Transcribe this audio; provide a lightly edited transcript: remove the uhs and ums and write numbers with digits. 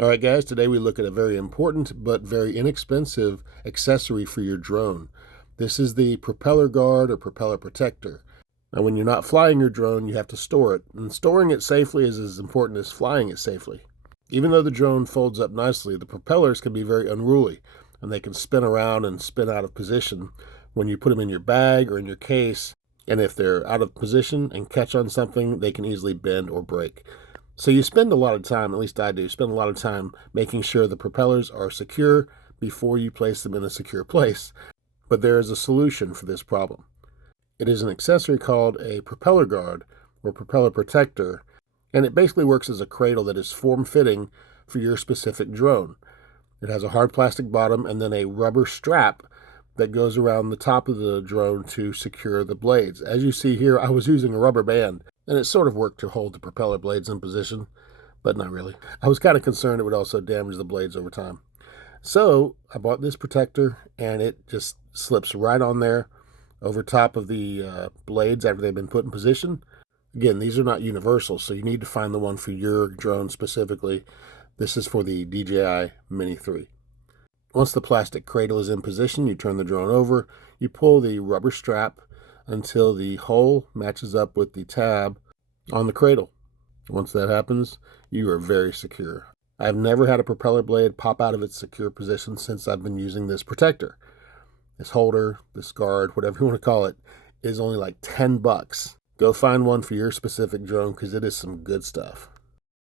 All right, guys, today we look at a very important but very inexpensive accessory for your drone. This is the propeller guard or propeller protector. Now, when you're not flying your drone, you have to store it, and storing it safely is as important as flying it safely. Even though the drone folds up nicely, the propellers can be very unruly, and they can spin around and spin out of position when you put them in your bag or in your case, and if they're out of position and catch on something, they can easily bend or break. So you spend a lot of time, at least I do, spend a lot of time making sure the propellers are secure before you place them in a secure place. But there is a solution for this problem. It is an accessory called a propeller guard or propeller protector, and it basically works as a cradle that is form-fitting for your specific drone. It has a hard plastic bottom and then a rubber strap that goes around the top of the drone to secure the blades. As you see here, I was using a rubber band, and it sort of worked to hold the propeller blades in position, but not really. I was kind of concerned it would also damage the blades over time. So I bought this protector, and it just slips right on there over top of the blades after they've been put in position. Again, these are not universal, so you need to find the one for your drone specifically. This is for the DJI Mini 3. Once the plastic cradle is in position, you turn the drone over, you pull the rubber strap until the hole matches up with the tab on the cradle. Once that happens, you are very secure. I've never had a propeller blade pop out of its secure position since I've been using this protector. This holder, this guard, whatever you want to call it, is only like $10. Go find one for your specific drone because it is some good stuff.